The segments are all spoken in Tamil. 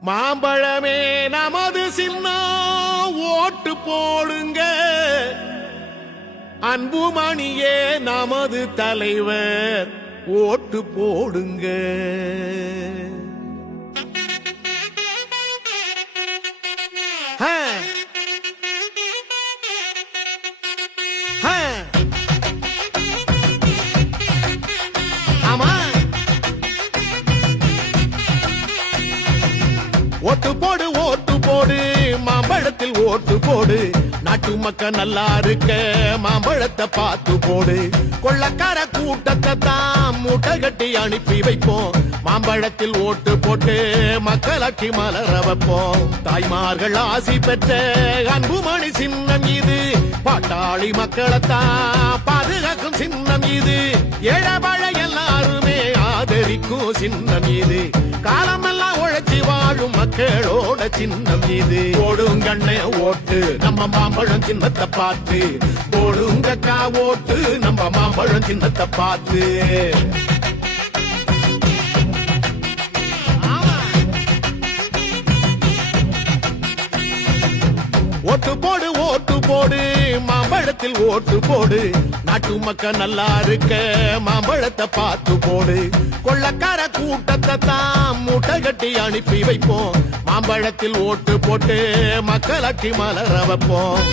மாம்பழமே நமது சின்னம் ஓட்டு போடுங்க, அன்புமணியே நமது தலைவர் ஓட்டு போடுங்க. ஓட்டு போடு ஓட்டு போடு மாம்பழத்தில் ஓட்டு போடு, நாட்டு மக்கள் நல்லா இருக்க மாம்பழத்தை பார்த்து போடு. கொள்ளக்கார கூட்டத்தை தான் மூட்டை கட்டி அனுப்பி வைப்போம், மாம்பழத்தில் ஓட்டு போட்டு மக்களாட்சி மலர வைப்போம். தாய்மார்கள் ஆசி பெற்ற அன்புமணி சின்னம் இது, பாட்டாளி மக்களைத்தான் பாதுகாக்கும் சின்னம் இது. ஏழபழ எல்லாருமே ஆதரிக்கும் சின்னம் இது, காலமெல்லாம் உழைச்சி வாழும் மக்களோட சின்னம் இது. போடுங்கண்ணே ஓட்டு நம்ம மாம்பழம் சின்னத்தை பார்த்து, போடுங்கக்கா ஓட்டு நம்ம மாம்பழம் சின்னத்தை பார்த்து. ஓட்டு போடு ஓட்டு போடு மாம்பழத்தில் ஓட்டு போடு, நாட்டு மக்கள் நல்லா இருக்க மாம்பழத்தை பார்த்து போடு. கொள்ளக்கார கூட்டத்தை தான் மூட்டை கட்டி அனுப்பி வைப்போம், மாம்பழத்தில் ஓட்டு போட்டு மக்களாட்சி மலர வைப்போம்.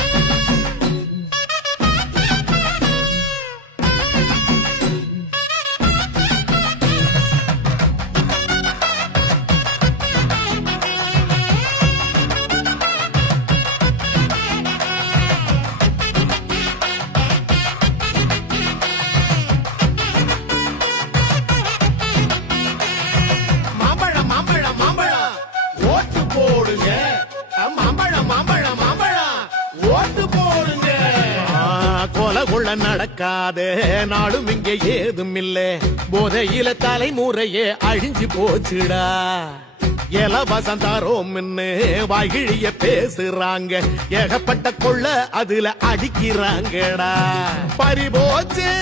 நடக்காத நாடும் இங்க ஏதும் இல்ல, போதையில தலைமுறையே அழிஞ்சு போச்சுடா. இலவசம் தரோம் வாய்கிழிய பேசுறாங்க, ஏகப்பட்ட கொள்ள அதுல அடிக்கிறாங்கடா. பறிபோச்சே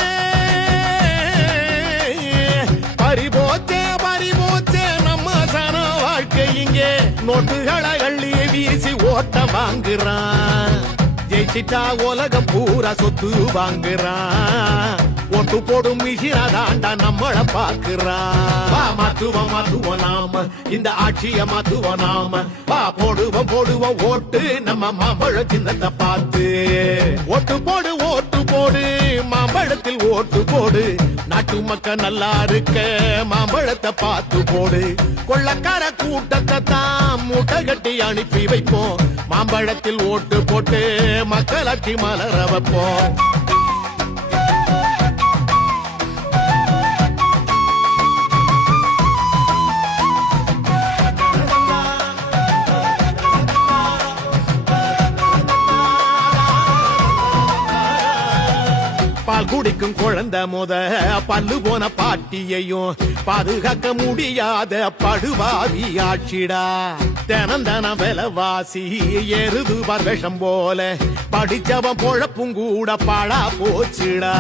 பறிபோச்சே பறிபோச்சே நம்ம சன வாழ்க்கை இங்கே, நோட்டுகளை அள்ளி வீசி ஓட்ட வாங்குறான். ஜெயிச்சிட்டா உலகம் பூரா சொத்து வாங்குறான், ஓட்டு போடும் மிஷினாதாண்டா நம்மள பாக்குறான். மாத்துவோம் மாத்துவோம் நாம இந்த ஆட்சிய மாத்துவோம் நாம, வா போடுவோம் போடுவோம் ஓட்டு நம்ம மாம்பழம் சின்னத்தை பார்த்து. ஓட்டு போடு ஓட்டு போடு மாம்பழத்தில் ஓட்டு போடு, நாட்டு மக்கள் நல்லா இருக்க மாம்பழத்தை பார்த்து போடு. கொள்ளக்கார கூட்டத்தை தான் மூட்டை கட்டி அனுப்பி வைப்போம், மாம்பழத்தில் ஓட்டு போட்டு மக்களாட்சி மலர வைப்போம். பால் குடிக்கும் குழந்தை முத பல்லு போன பாட்டியையும் பாதுகாக்க முடியாத படுவாவி ஆட்சிடா. தினம் தினம் விலைவாசி எருது விஷம் போல, படிச்சவன் பொழப்பும் கூட பாழா போச்சுடா.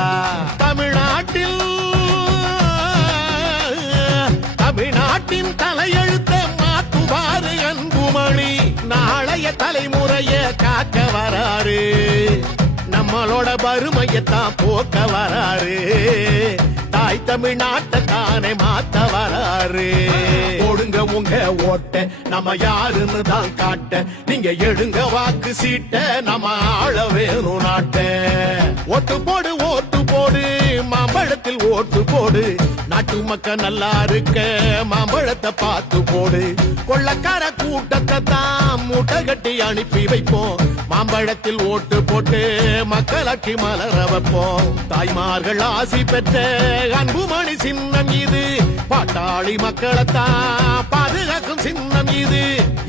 தமிழ்நாட்டின் தலையெழுத்த மாத்துவாரு அன்புமணி, நாளைய தலைமுறைய காக்க வராரு, நம்மளோட வறுமையத்தான் போக்க வராரு. தாய் தமிழ்நாட்டை தானே மாத்த வராரு. போடுங்க உங்க ஓட்ட நம்ம யாருன்னு தான் காட்ட, நீங்க எடுங்க வாக்கு சீட்ட நம்ம ஆள வேணும் நாட்ட. ஓட்டு போடு ஓட்டு போடு மாம்பழத்தில் ஓட்டு போடு, நாட்டு மக்கள் நல்லா இருக்க மாம்பழத்தை பார்த்து போடு. கொள்ளக்கார கூட்டத்தை தான் மூட்டை கட்டி அனுப்பி வைப்போம், மாம்பழத்தில் ஓட்டு போட்டு மக்களாட்சி மலர வைப்போம். தாய்மார்கள் ஆசி பெற்ற அன்புமணி சின்னம் இது, பாட்டாளி மக்களைத்தான் பாதுகாக்கும் சின்னம் இது.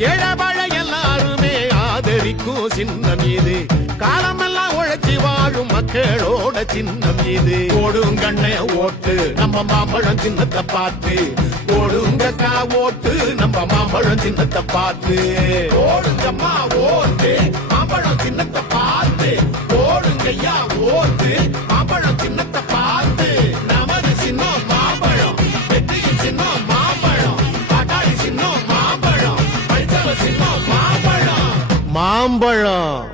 ஏழபழ எல்லாருமே ஆதரிக்கும் சின்னம் இது, காலமெல்லாம் உழைச்சி வாழும் மக்களோட சின்னம் இது. போடுங்கண்ணே ஓட்டு நம்ம மாம்பழம் சின்னத்தை பார்த்து, போடுங்கக்கா ஓட்டு நம்ம மாம்பழம் சின்னத்தை பார்த்து. போடுங்கம்மா ஓட்டு மாம்பழம் சின்னத்தை பார்த்து, போடுங்கய்யா ஓட்டு மாம்பழம் சின்னத்தை பார்த்து. நமது சின்னம் மாம்பழம், வெற்றியின் சின்னம் மாம்பழம், பாட்டாளி சின்னம் மாம்பழம். மாம்பழம்